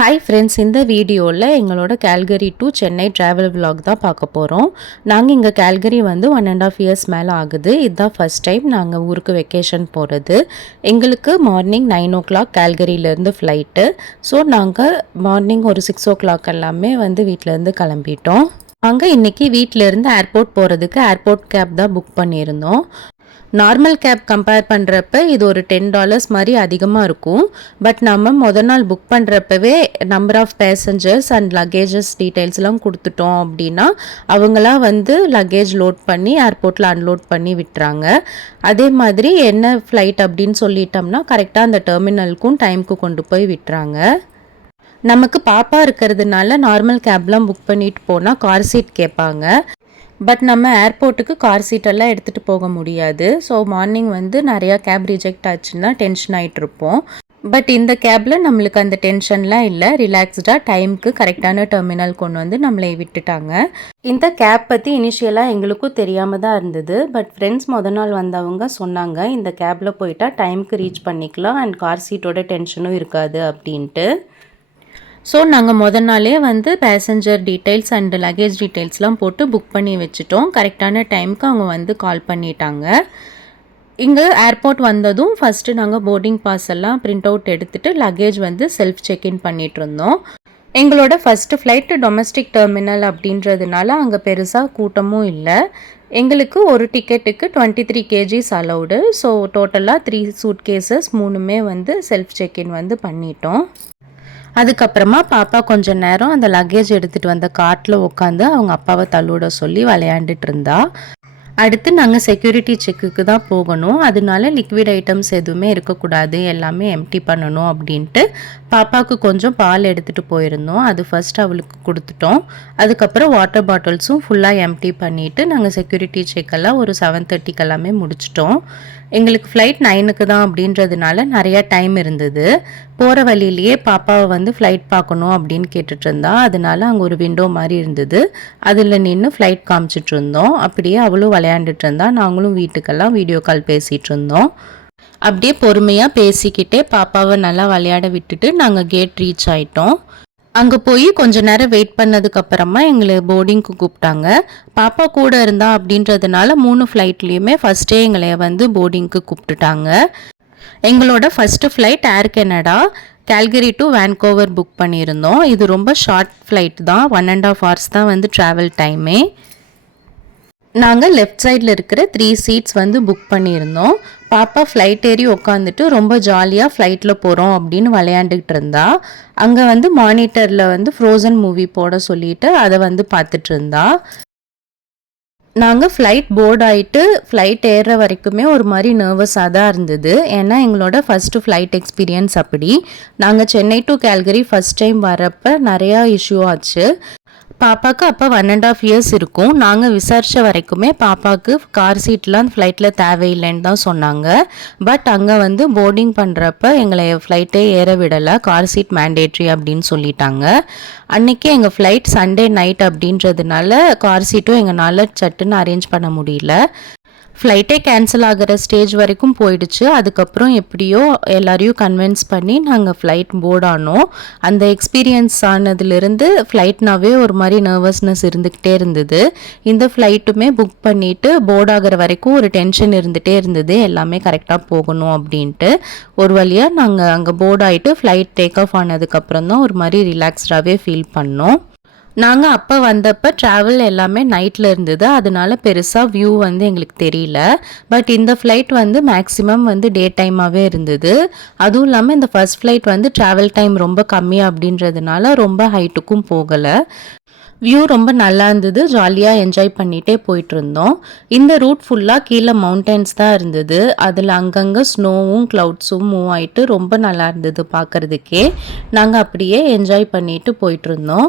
Hi friends, இந்த வீடியோவில் எங்களோட Calgary to Chennai travel vlog தான் பார்க்க போகிறோம். நாங்கள் இங்கே கேல்கரி வந்து 1.5 இயர்ஸ் மேலே ஆகுது. இதுதான் ஃபஸ்ட் டைம் நாங்கள் ஊருக்கு வெக்கேஷன் போகிறது. எங்களுக்கு மார்னிங் 9 o'clock கேல்கரியிலேருந்து ஃப்ளைட்டு. ஸோ நாங்கள் மார்னிங் ஒரு 6 o'clock எல்லாமே வந்து வீட்டிலேருந்து கிளம்பிட்டோம். நாங்கள் இன்றைக்கி வீட்டிலேருந்து ஏர்போர்ட் போகிறதுக்கு ஏர்போர்ட் கேப் தான் புக் பண்ணியிருந்தோம். நார்மல் கேப் கம்பேர் பண்ணுறப்ப இது ஒரு $10 மாதிரி அதிகமாக இருக்கும். பட் நம்ம முதல் நாள் புக் பண்ணுறப்பவே number of passengers and luggages டீட்டெயில்ஸ்லாம் கொடுத்துட்டோம் அப்படின்னா அவங்களாம் வந்து லக்கேஜ் லோட் பண்ணி ஏர்போர்ட்டில் அன்லோட் பண்ணி விட்டுறாங்க. அதே மாதிரி என்ன ஃப்ளைட் அப்படின்னு சொல்லிட்டோம்னா கரெக்டாக அந்த டெர்மினலுக்கும் டைமுக்கு கொண்டு போய் விட்டுறாங்க. நமக்கு பாப்பா இருக்கிறதுனால நார்மல் கேப்லாம் புக் பண்ணிட்டு போனால் கார் சீட் கேட்பாங்க. பட் நம்ம ஏர்போர்ட்டுக்கு கார் சீட்டெல்லாம் எடுத்துகிட்டு போக முடியாது. ஸோ மார்னிங் வந்து நிறையா கேப் ரிஜெக்ட் ஆச்சுன்னா டென்ஷன் ஆகிட்ருப்போம். பட் இந்த கேபில் நம்மளுக்கு அந்த டென்ஷன்லாம் இல்லை. ரிலாக்ஸ்டாக டைமுக்கு கரெக்டான டெர்மினல் கொண்டு வந்து நம்மளை விட்டுட்டாங்க. இந்த கேப் பற்றி இனிஷியலாக எங்களுக்கும் தெரியாமல் தான் இருந்தது. பட் ஃப்ரெண்ட்ஸ் முதல் நாள் வந்தவங்க சொன்னாங்க இந்த கேபில் போயிட்டா டைமுக்கு ரீச் பண்ணிக்கலாம் அண்ட் கார் சீட்டோட டென்ஷனும் இருக்காது அப்படின்ட்டு. ஸோ நாங்கள் முதல் நாளே வந்து பேசஞ்சர் டீட்டெயில்ஸ் அண்ட் லக்கேஜ் டீட்டெயில்ஸ்லாம் போட்டு புக் பண்ணி வச்சுட்டோம். கரெக்டான டைமுக்கு அவங்க வந்து கால் பண்ணிட்டாங்க. இங்கே ஏர்போர்ட் வந்ததும் ஃபஸ்ட்டு நாங்கள் போர்டிங் பாஸ் எல்லாம் பிரிண்ட் அவுட் எடுத்துகிட்டு லக்கேஜ் வந்து செல்ஃப் செக்இன் பண்ணிகிட்டு இருந்தோம். எங்களோட ஃபஸ்ட்டு ஃப்ளைட்டு டொமஸ்டிக் டெர்மினல் அப்படின்றதுனால அங்கே பெருசாக கூட்டமும் இல்லை. எங்களுக்கு ஒரு டிக்கெட்டுக்கு 23 kgs அலௌடு. ஸோ டோட்டலாக 3 சூட்கேசஸ் 3மே வந்து செல்ஃப் செக்இன் வந்து பண்ணிட்டோம். அதுக்கப்புறமா பாப்பா கொஞ்ச நேரம் அந்த லக்கேஜ் எடுத்துகிட்டு வந்த காட்டில் உட்காந்து அவங்க அப்பாவை தள்ளுவிட சொல்லி விளையாண்டுட்டு இருந்தா. அடுத்து நாங்கள் செக்யூரிட்டி செக்குக்கு தான் போகணும். அதனால லிக்விட் ஐட்டம்ஸ் எதுவுமே இருக்கக்கூடாது, எல்லாமே எம்டி பண்ணணும் அப்படின்ட்டு பாப்பாவுக்கு கொஞ்சம் பால் எடுத்துகிட்டு போயிருந்தோம். அது ஃபர்ஸ்ட் அவளுக்கு கொடுத்துட்டோம். அதுக்கப்புறம் வாட்டர் பாட்டில்ஸும் ஃபுல்லாக எம்டி பண்ணிவிட்டு நாங்கள் செக்யூரிட்டி செக்கெல்லாம் ஒரு 7:30 எல்லாமே முடிச்சிட்டோம். எங்களுக்கு ஃப்ளைட் 9க்கு தான் அப்படின்றதுனால நிறையா டைம் இருந்தது. போகிற வழியிலேயே பாப்பாவை வந்து ஃப்ளைட் பார்க்கணும் அப்படின்னு கேட்டுட்டு இருந்தா. அதனால அங்கே ஒரு விண்டோ மாதிரி இருந்தது, அதில் நின்று ஃப்ளைட் காமிச்சிட்டு இருந்தோம். அப்படியே அவளும் விளையாண்டுட்டு இருந்தா. நாங்களும் வீட்டுக்கெல்லாம் வீடியோ கால் பேசிகிட்டு இருந்தோம். அப்படியே பொறுமையாக பேசிக்கிட்டே பாப்பாவை நல்லா விளையாட விட்டுட்டு நாங்கள் கேட் ரீச் ஆகிட்டோம். அங்கே போய் கொஞ்ச நேரம் வெயிட் பண்ணதுக்கப்புறமா எங்களை போர்டிங்க்கு கூப்பிட்டாங்க. பாப்பா கூட இருந்தா அப்படின்றதுனால 3 ஃப்ளைட்லேயுமே ஃபஸ்ட்டே எங்களை வந்து போர்டிங்க்கு கூப்பிட்டுட்டாங்க. எங்களோட first flight air Canada Calgary to Vancouver book பண்ணியிருந்தோம். இது ரொம்ப ஷார்ட் ஃப்ளைட் தான், 1.5 hours தான் வந்து ட்ராவல் டைமே. நாங்கள் லெஃப்ட் சைடில் இருக்கிற 3 சீட்ஸ் வந்து புக் பண்ணியிருந்தோம். பாப்பா ஃப்ளைட் ஏறி உட்காந்துட்டு ரொம்ப ஜாலியாக ஃப்ளைட்டில் போகிறோம் அப்படின்னு விளையாண்டுக்கிட்டு இருந்தா. அங்கே வந்து மானிட்டரில் வந்து ஃப்ரோசன் மூவி போட சொல்லிட்டு அதை வந்து பார்த்துட்டு இருந்தா. நாங்கள் ஃப்ளைட் போர்ட் ஆகிட்டு ஃப்ளைட் ஏறுற வரைக்குமே ஒரு மாதிரி நர்வஸாக தான் இருந்தது. ஏன்னா எங்களோட ஃபஸ்ட்டு ஃப்ளைட் எக்ஸ்பீரியன்ஸ் அப்படி. நாங்கள் Chennai to Calgary first time வரப்போ நிறையா இஷ்யூ ஆச்சு. பாப்பாவுக்கு அப்போ 1.5 years இருக்கும். நாங்கள் விசாரித்த வரைக்குமே பாப்பாவுக்கு கார் சீட்லாம் ஃப்ளைட்டில் தேவையில்லைன்னு தான் சொன்னாங்க. பட் அங்கே வந்து போர்டிங் பண்ணுறப்ப எங்களை ஃப்ளைட்டே ஏற விடலை, கார் சீட் மேண்டேட்ரி அப்படின்னு சொல்லிட்டாங்க. அன்றைக்கி எங்கள் ஃப்ளைட் சண்டே நைட் அப்படின்றதுனால கார் சீட்டும் எங்களால் சட்டுன்னு அரேஞ்ச் பண்ண முடியல. ஃப்ளைட்டே கேன்சல் ஆகிற ஸ்டேஜ் வரைக்கும் போயிடுச்சு. அதுக்கப்புறம் எப்படியோ எல்லாரையும் கன்வின்ஸ் பண்ணி நாங்கள் ஃப்ளைட் போர்ட் ஆனோம். அந்த எக்ஸ்பீரியன்ஸ் ஆனதுலேருந்து ஃப்ளைட்னாவே ஒரு மாதிரி நர்வஸ்னஸ் இருந்துக்கிட்டே இருந்தது. இந்த ஃப்ளைட்டுமே புக் பண்ணிவிட்டு போர்ட் ஆகிற வரைக்கும் ஒரு டென்ஷன் இருந்துகிட்டே இருந்தது, எல்லாமே கரெக்டாக போகணும் அப்படின்ட்டு. ஒரு வழியாக நாங்கள் அங்கே போர்ட் ஆகிட்டு ஃப்ளைட் டேக் ஆஃப் ஆனதுக்கப்புறம் தான் ஒரு மாதிரி ரிலாக்ஸ்டாகவே ஃபீல் பண்ணோம். நாங்கள் அப்போ வந்தப்போ ட்ராவல் எல்லாமே நைட்டில் இருந்தது, அதனால பெருசாக வியூ வந்து எங்களுக்கு தெரியல. பட் இந்த ஃப்ளைட் வந்து மேக்ஸிமம் வந்து டே டைமாகவே இருந்தது. அதுவும் இல்லாமல் இந்த ஃபர்ஸ்ட் ஃப்ளைட் வந்து ட்ராவல் டைம் ரொம்ப கம்மி அப்படின்றதுனால ரொம்ப ஹைட்டுக்கும் போகலை. வியூ ரொம்ப நல்லா இருந்தது, ஜாலியாக என்ஜாய் பண்ணிகிட்டே போயிட்டு இருந்தோம். இந்த ரூட் ஃபுல்லாக கீழே மவுண்டன்ஸ் தான் இருந்தது. அதில் அங்கங்கே ஸ்னோவும் க்ளவுட்ஸும் மூவ் ஆகிட்டு ரொம்ப நல்லா இருந்தது பார்க்குறதுக்கே. நாங்கள் அப்படியே என்ஜாய் பண்ணிட்டு போயிட்டு இருந்தோம்.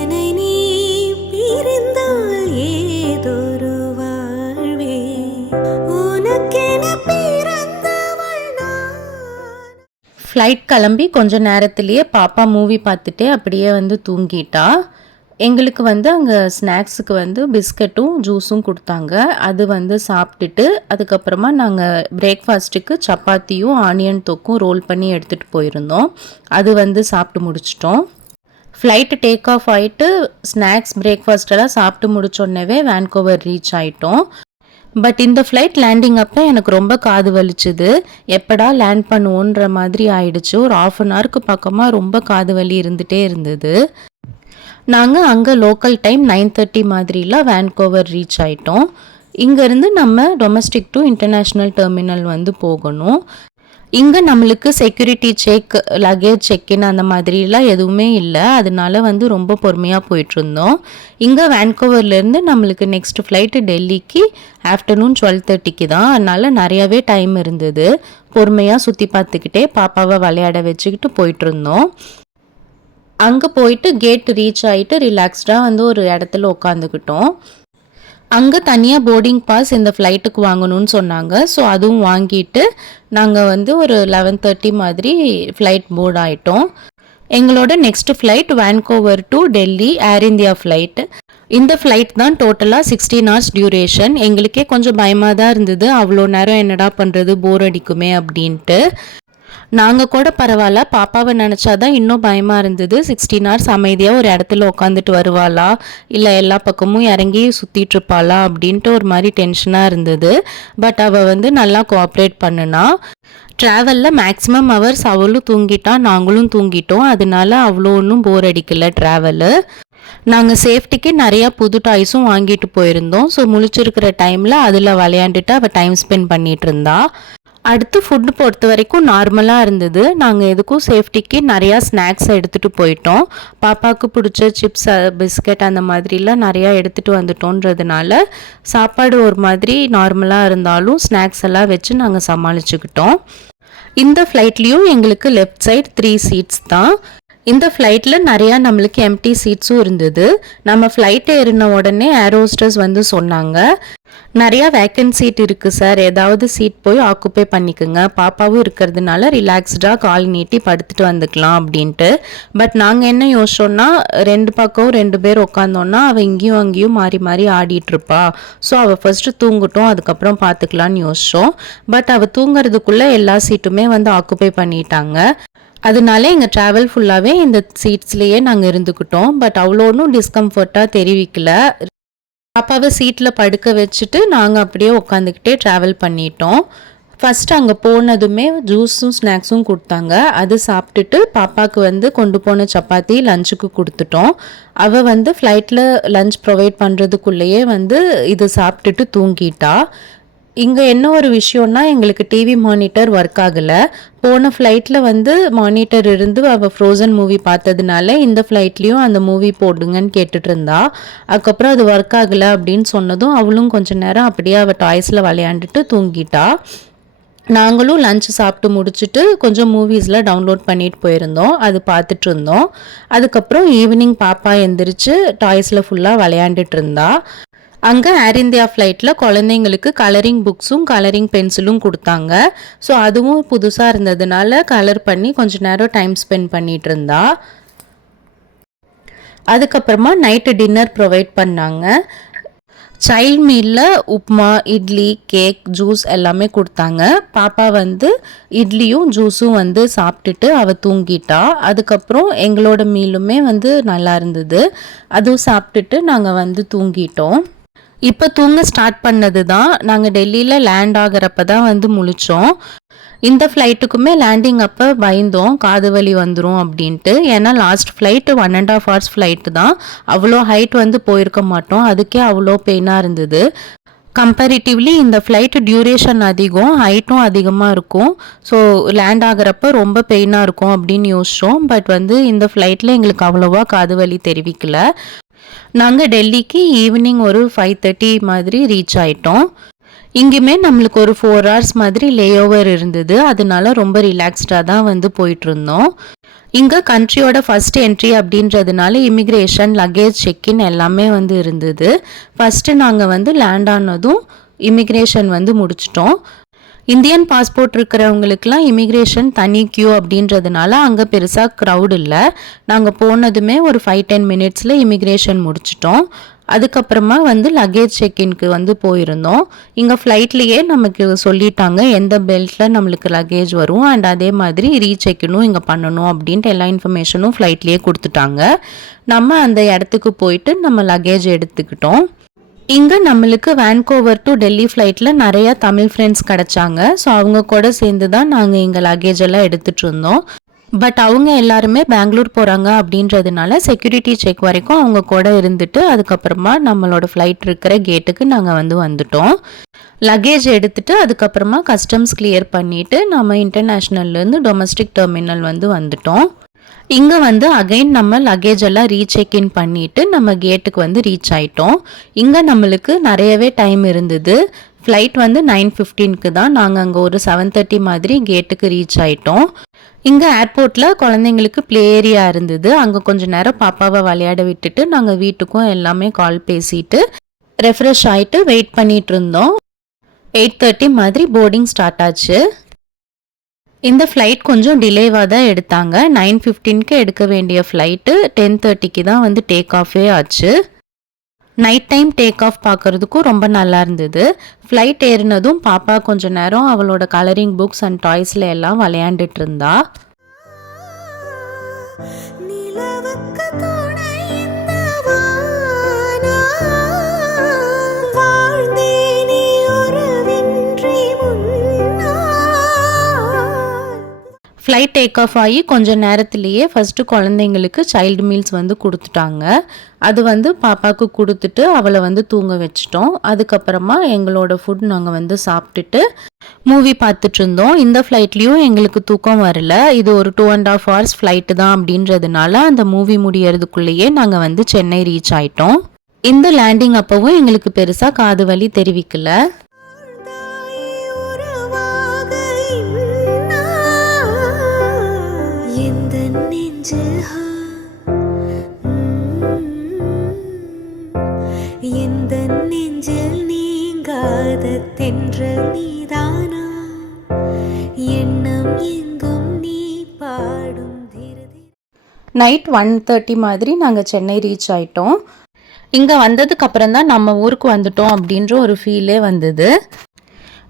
என்னை நீ பிரிந்தால் ஏதொரு வாழ்வே ஃப்ளைட் கிளம்பி கொஞ்ச நேரத்திலேயே பாப்பா மூவி பார்த்துட்டே அப்படியே வந்து தூங்கிட்டா. எங்களுக்கு வந்து அங்கே ஸ்நாக்ஸுக்கு வந்து பிஸ்கட்டும் ஜூஸும் கொடுத்தாங்க. அது வந்து சாப்பிட்டுட்டு அதுக்கப்புறமா நாங்கள் பிரேக்ஃபாஸ்ட்டுக்கு சப்பாத்தியும் ஆனியன் தொக்கும் ரோல் பண்ணி எடுத்துகிட்டு போயிருந்தோம். அது வந்து சாப்பிட்டு முடிச்சிட்டோம். ஃப்ளைட்டு டேக் ஆஃப் ஆகிட்டு ஸ்நாக்ஸ் பிரேக்ஃபாஸ்டெல்லாம் சாப்பிட்டு முடிச்சோடனே வான்கூவர் ரீச் ஆகிட்டோம். பட் இந்த ஃப்ளைட் லேண்டிங் அப்போ எனக்கு ரொம்ப காது வலிச்சுது. எப்படா லேண்ட் பண்ணுவோன்ற மாதிரி ஆயிடுச்சு. ஒரு 1/2 ஹவருக்கு பக்கமாக ரொம்ப காது வலி இருந்துகிட்டே இருந்தது. நாங்கள் அங்கே லோக்கல் டைம் 9:30 மாதிரிலாம் வான்கூவர் ரீச் ஆகிட்டோம். இங்கேருந்து நம்ம டொமஸ்டிக் டு இன்டர்நேஷ்னல் டெர்மினல் வந்து போகணும். இங்கே நம்மளுக்கு செக்யூரிட்டி செக், லக்கேஜ் செக்இன் அந்த மாதிரிலாம் எதுவுமே இல்லை. அதனால வந்து ரொம்ப பொறுமையாக போயிட்டுருந்தோம். இங்கே வான்கூவர்லேருந்து நம்மளுக்கு நெக்ஸ்ட் ஃப்ளைட்டு டெல்லிக்கு ஆஃப்டர்நூன் 12:30க்கு தான். அதனால் நிறையாவே டைம் இருந்தது. பொறுமையாக சுற்றி பார்த்துக்கிட்டே பாப்பாவை விளையாட வச்சுக்கிட்டு போயிட்டுருந்தோம். அங்கே போயிட்டு கேட் ரீச் ஆகிட்டு ரிலாக்ஸ்டாக வந்து ஒரு இடத்துல உட்காந்துக்கிட்டோம். அங்கே தனியாக போர்டிங் பாஸ் இந்த ஃப்ளைட்டுக்கு வாங்கணும்னு சொன்னாங்க. ஸோ அதுவும் வாங்கிட்டு நாங்கள் வந்து ஒரு 11:30 மாதிரி ஃப்ளைட் போர்ட் ஆகிட்டோம். எங்களோட next flight Vancouver to Delhi air India flight. இந்த ஃப்ளைட் தான் டோட்டலாக 16 hours டியூரேஷன். எங்களுக்கே கொஞ்சம் பயமாக தான் இருந்தது. அவ்வளோ நேரம் என்னடா பண்ணுறது, போர் அடிக்குமே அப்படின்ட்டு. நாங்கள் கூட பரவாயில்ல, பாப்பாவை நினச்சாதான் இன்னும் பயமாக இருந்தது. 16 hours அமைதியாக ஒரு இடத்துல உட்காந்துட்டு வருவாளா, இல்லை எல்லா பக்கமும் இறங்கி சுற்றிட்டு இருப்பாளா அப்படின்ட்டு ஒரு மாதிரி டென்ஷனாக இருந்தது. பட் அவள் வந்து நல்லா கோஆப்ரேட் பண்ணுனா. ட்ராவலில் மேக்ஸிமம் ஹவர்ஸ் அவளும் தூங்கிட்டா, நாங்களும் தூங்கிட்டோம். அதனால அவ்வளோ ஒன்றும் போர் அடிக்கலை ட்ராவலு. நாங்கள் சேஃப்டிக்கு நிறையா புது டாய்ஸும் வாங்கிட்டு போயிருந்தோம். ஸோ முழிச்சிருக்கிற டைமில் அதில் விளையாண்டுட்டு அவள் டைம் ஸ்பெண்ட் பண்ணிகிட்டு இருந்தா. அடுத்து ஃபுட்டு பொறுத்த வரைக்கும் நார்மலாக இருந்தது. நாங்கள் எதுக்கும் சேஃப்டிக்கு நிறையா ஸ்நாக்ஸ் எடுத்துகிட்டு போயிட்டோம். பாப்பாவுக்கு பிடிச்ச சிப்ஸ், பிஸ்கட் அந்த மாதிரிலாம் நிறையா எடுத்துகிட்டு வந்துட்டோன்றதுனால சாப்பாடு ஒரு மாதிரி நார்மலாக இருந்தாலும் ஸ்நாக்ஸ் எல்லாம் வச்சு நாங்கள் சமாளிச்சுக்கிட்டோம். இந்த ஃப்ளைட்லேயும் எங்களுக்கு லெஃப்ட் சைட் 3 seats தான். இந்த ஃப்ளைட்டில் நிறையா நம்மளுக்கு எம்டி சீட்ஸும் இருந்தது. நம்ம ஃப்ளைட் ஏறின உடனே ஏர் ஹோஸ்டர்ஸ் வந்து சொன்னாங்க, நிறையா வேக்கன்ட் சீட் இருக்குது சார், ஏதாவது சீட் போய் ஆக்குப்பை பண்ணிக்கோங்க, பாப்பாவும் இருக்கிறதுனால ரிலாக்ஸ்டாக கால் நீட்டி படுத்துட்டு வந்துக்கலாம் அப்படின்ட்டு. பட் நாங்கள் என்ன யோசிச்சோன்னா, 2 பக்கம் 2 பேர் உட்காந்தோன்னா அவள் இங்கேயும் அங்கேயும் மாறி மாறி ஆடிட்டுருப்பா. ஸோ அவள் ஃபஸ்ட்டு தூங்கட்டும், அதுக்கப்புறம் பார்த்துக்கலான்னு யோசித்தோம். பட் அவள் தூங்குறதுக்குள்ளே எல்லா சீட்டுமே வந்து ஆக்குப்பை பண்ணிட்டாங்க. அதனால எங்கள் ட்ராவல் ஃபுல்லாகவே இந்த சீட்ஸ்லேயே நாங்கள் இருந்துக்கிட்டோம். பட் அவ்வளோ ஒன்றும் டிஸ்கம்ஃபர்ட்டாக தெரிவிக்கல. பாப்பாவை சீட்டில் படுக்க வச்சுட்டு நாங்கள் அப்படியே உட்காந்துக்கிட்டே ட்ராவல் பண்ணிட்டோம். ஃபஸ்ட்டு அங்கே போனதுமே ஜூஸும் ஸ்நாக்ஸும் கொடுத்தாங்க. அது சாப்பிட்டுட்டு பாப்பாவுக்கு வந்து கொண்டு போன சப்பாத்தி லஞ்சுக்கு கொடுத்துட்டோம். அவள் வந்து ஃப்ளைட்டில் லஞ்ச் ப்ரொவைட் பண்ணுறதுக்குள்ளேயே வந்து இது சாப்பிட்டுட்டு தூங்கிட்டா. இங்கே என்ன ஒரு விஷயம்னா, எங்களுக்கு டிவி மானிட்டர் ஒர்க் ஆகலை. போன ஃப்ளைட்டில் வந்து மானிட்டர் இருந்து அவள் ஃப்ரோசன் மூவி பார்த்ததுனால இந்த ஃப்ளைட்லேயும் அந்த மூவி போடுங்கன்னு கேட்டுட்டு இருந்தா. அதுக்கப்புறம் அது ஒர்க் ஆகலை அப்படின்னு சொன்னதும் அவளும் கொஞ்சம் நேரம் அப்படியே அவள் டாய்ஸில் விளையாண்டுட்டு தூங்கிட்டா. நாங்களும் லஞ்ச் சாப்பிட்டு முடிச்சுட்டு கொஞ்சம் மூவிஸில் டவுன்லோட் பண்ணிட்டு போயிருந்தோம். அது பார்த்துட்டு இருந்தோம். அதுக்கப்புறம் ஈவினிங் பாப்பா எந்திரிச்சு டாய்ஸில் ஃபுல்லாக விளையாண்டுட்டு இருந்தா. அங்கே ஏர் இந்தியா ஃப்ளைட்டில் குழந்தைங்களுக்கு கலரிங் புக்ஸும் கலரிங் பென்சிலும் கொடுத்தாங்க. ஸோ அதுவும் புதுசாக இருந்ததுனால கலர் பண்ணி கொஞ்ச நேரம் டைம் ஸ்பெண்ட் பண்ணிகிட்டு இருந்தா. அதுக்கப்புறமா நைட்டு டின்னர் ப்ரொவைட் பண்ணாங்க. சைல்ட் மீலில் உப்மா, இட்லி, கேக், ஜூஸ் எல்லாமே கொடுத்தாங்க. பாப்பா வந்து இட்லியும் ஜூஸும் வந்து சாப்பிட்டுட்டு அவள் தூங்கிட்டா. அதுக்கப்புறம் எங்களோட மீலுமே வந்து நல்லா இருந்தது. அதுவும் சாப்பிட்டுட்டு நாங்கள் வந்து தூங்கிட்டோம். இப்போ தூங்க ஸ்டார்ட் பண்ணது தான். நாங்கள் டெல்லியில் லேண்ட் ஆகிறப்ப தான் வந்து முழித்தோம். இந்த ஃப்ளைட்டுக்குமே லேண்டிங் அப்போ பயந்தோம், காது வலி வந்துடும் அப்படின்ட்டு. ஏன்னா லாஸ்ட் ஃப்ளைட்டு 1.5 hours ஃப்ளைட்டு தான். அவ்வளோ ஹைட் வந்து போயிருக்க மாட்டோம். அதுக்கே அவ்வளோ பெயினாக இருந்தது. கம்பேரிட்டிவ்லி இந்த ஃப்ளைட்டு டியூரேஷன் அதிகம், ஹைட்டும் அதிகமாக இருக்கும். ஸோ லேண்ட் ஆகிறப்ப ரொம்ப பெயினாக இருக்கும் அப்படின்னு யோசித்தோம். பட் வந்து இந்த ஃப்ளைட்டில் எங்களுக்கு அவ்வளோவா காது வலி தெரிவிக்கல. நாங்கள் டெல்லிக்கு ஈவினிங் ஒரு 5:30 மாதிரி ரீச் ஆகிட்டோம். இங்கேயுமே நம்மளுக்கு ஒரு 4 hours மாதிரி லே ஓவர் இருந்தது. அதனால ரொம்ப ரிலாக்ஸ்டாக தான் வந்து போயிட்டுருந்தோம். இங்கே கண்ட்ரியோட ஃபஸ்ட் என்ட்ரி அப்படின்றதுனால இமிக்ரேஷன், லக்கேஜ் செக்இன் எல்லாமே வந்து இருந்தது. ஃபஸ்ட்டு நாங்கள் வந்து லேண்ட் ஆனதும் இமிக்ரேஷன் வந்து முடிச்சிட்டோம். இந்தியன் பாஸ்போர்ட் இருக்கிறவங்களுக்குலாம் இமிக்ரேஷன் தனி கியூ அப்படின்றதுனால அங்கே பெருசாக க்ரௌட் இல்லை. நாங்கள் போனதுமே ஒரு 5-10 மினிட்ஸில் இமிக்ரேஷன் முடிச்சிட்டோம். அதுக்கப்புறமா வந்து லக்கேஜ் செக்இன்க்கு வந்து போயிருந்தோம். இங்கே ஃப்ளைட்லேயே நமக்கு சொல்லிட்டாங்க எந்த பெல்ட்டில் நம்மளுக்கு லக்கேஜ் வரும் அண்ட் அதே மாதிரி ரீசெக்கினும் இங்கே பண்ணணும் அப்படின்ட்டு எல்லா இன்ஃபர்மேஷனும் ஃப்ளைட்லேயே கொடுத்துட்டாங்க. நம்ம அந்த இடத்துக்கு போயிட்டு நம்ம லக்கேஜ் எடுத்துக்கிட்டோம். இங்கே நம்மளுக்கு வான்கோவர் டு டெல்லி ஃப்ளைட்டில் நிறையா தமிழ் ஃப்ரெண்ட்ஸ் கிடச்சாங்க. ஸோ அவங்க கூட சேர்ந்து தான் நாங்கள் இங்கே லக்கேஜ் எல்லாம் எடுத்துகிட்டு இருந்தோம். பட் அவங்க எல்லாருமே பெங்களூர் போகிறாங்க அப்படின்றதுனால செக்யூரிட்டி செக் வரைக்கும் அவங்க கூட இருந்துட்டு அதுக்கப்புறமா நம்மளோட ஃப்ளைட் இருக்கிற கேட்டுக்கு நாங்கள் வந்து வந்துட்டோம். லக்கேஜ் எடுத்துகிட்டு அதுக்கப்புறமா கஸ்டம்ஸ் கிளியர் பண்ணிவிட்டு நம்ம இன்டர்நேஷ்னல்லேருந்து டொமஸ்டிக் டெர்மினல் வந்து வந்துட்டோம். இங்கே வந்து அகைன் நம்ம லக்கேஜ் எல்லாம் ரீசெக்இன் பண்ணிவிட்டு நம்ம கேட்டுக்கு வந்து ரீச் ஆகிட்டோம். இங்கே நம்மளுக்கு நிறையவே டைம் இருந்தது. ஃப்ளைட் வந்து 9:15க்கு தான். நாங்கள் அங்கே ஒரு 7:30 மாதிரி கேட்டுக்கு ரீச் ஆகிட்டோம். இங்கே ஏர்போர்ட்டில் குழந்தைங்களுக்கு ப்ளே ஏரியா இருந்தது. அங்கே கொஞ்சம் நேரம் பாப்பாவை விளையாட விட்டுட்டு நாங்கள் வீட்டுக்கும் எல்லாமே கால் பேசிட்டு ரெஃப்ரெஷ் ஆகிட்டு வெயிட் பண்ணிகிட்டு இருந்தோம். 8:30 மாதிரி போர்டிங் ஸ்டார்ட் ஆச்சு. இந்த ஃப்ளைட் கொஞ்சம் டிலேவாக தான் எடுத்தாங்க. 9:15க்கு எடுக்க வேண்டிய ஃப்ளைட்டு 10:30க்கு தான் வந்து டேக் ஆஃபே ஆச்சு. நைட் டைம் டேக் ஆஃப் பார்க்குறதுக்கும் ரொம்ப நல்லா இருந்தது. ஃப்ளைட் ஏறினதும் பாப்பா கொஞ்சம் நேரம் அவளோட கலரிங் புக்ஸ் அண்ட் டாய்ஸில் எல்லாம் விளையாண்டுட்டு இருந்தா. ஃப்ளைட் டேக் ஆஃப் ஆகி கொஞ்சம் நேரத்துலேயே ஃபஸ்ட்டு குழந்தைங்களுக்கு சைல்டு மீல்ஸ் வந்து கொடுத்துட்டாங்க. அது வந்து பாப்பாவுக்கு கொடுத்துட்டு அவளை வந்து தூங்க வச்சிட்டோம். அதுக்கப்புறமா எங்களோட ஃபுட் நாங்கள் வந்து சாப்பிட்டுட்டு மூவி பார்த்துட்டு இருந்தோம். இந்த ஃப்ளைட்லேயும் எங்களுக்கு தூக்கம் வரல. இது ஒரு 2.5 hours ஃப்ளைட்டு தான் அப்படின்றதுனால அந்த மூவி முடியறதுக்குள்ளேயே நாங்கள் வந்து சென்னை ரீச் ஆகிட்டோம். இந்த லேண்டிங் அப்போவும் எங்களுக்கு பெருசாக காது வலி தெரிவிக்கல. நைட் 1:30 மாதிரி நாங்கள் சென்னை ரீச் ஆகிட்டோம். இங்கே வந்ததுக்கு அப்புறம் தான் நம்ம ஊருக்கு வந்துட்டோம் அப்படின்ற ஒரு ஃபீலே வந்தது.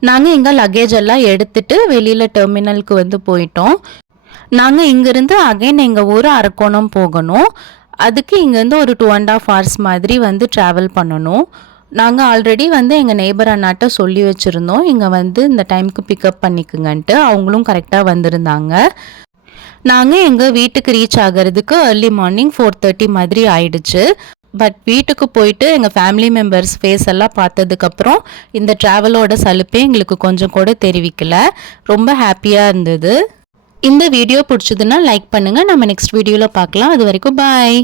நாங்கள் இங்கே லக்கேஜ் எல்லாம் எடுத்துட்டு வெளியில் டெர்மினலுக்கு வந்து போயிட்டோம். நாங்கள் இங்கேருந்து அகைன் எங்கள் ஊர் அரக்கோணம் போகணும். அதுக்கு இங்கேருந்து ஒரு 2.5 hours மாதிரி வந்து ட்ராவல் பண்ணணும். நாங்கள் ஆல்ரெடி வந்து எங்கள் நெய்பர் அண்ணாட்ட சொல்லி வச்சுருந்தோம் இங்கே வந்து இந்த டைமுக்கு பிக்கப் பண்ணிக்குங்கன்ட்டு. அவங்களும் கரெக்டாக வந்திருந்தாங்க. நாங்கள் எங்கள் வீட்டுக்கு ரீச் ஆகிறதுக்கு ஏர்லி மார்னிங் 4:30 மாதிரி ஆயிடுச்சு. பட் வீட்டுக்கு போயிட்டு எங்கள் ஃபேமிலி மெம்பர்ஸ் ஃபேஸ் எல்லாம் பார்த்ததுக்கப்புறம் இந்த ட்ராவலோட சலுப்பே எங்களுக்கு கொஞ்சம் கூட தெரிவிக்கல. ரொம்ப ஹாப்பியாக இருந்தது. இந்த வீடியோ பிடிச்சதுன்னா லைக் பண்ணுங்கள். நம்ம நெக்ஸ்ட் வீடியோவில் பார்க்கலாம். அது வரைக்கும் பாய்.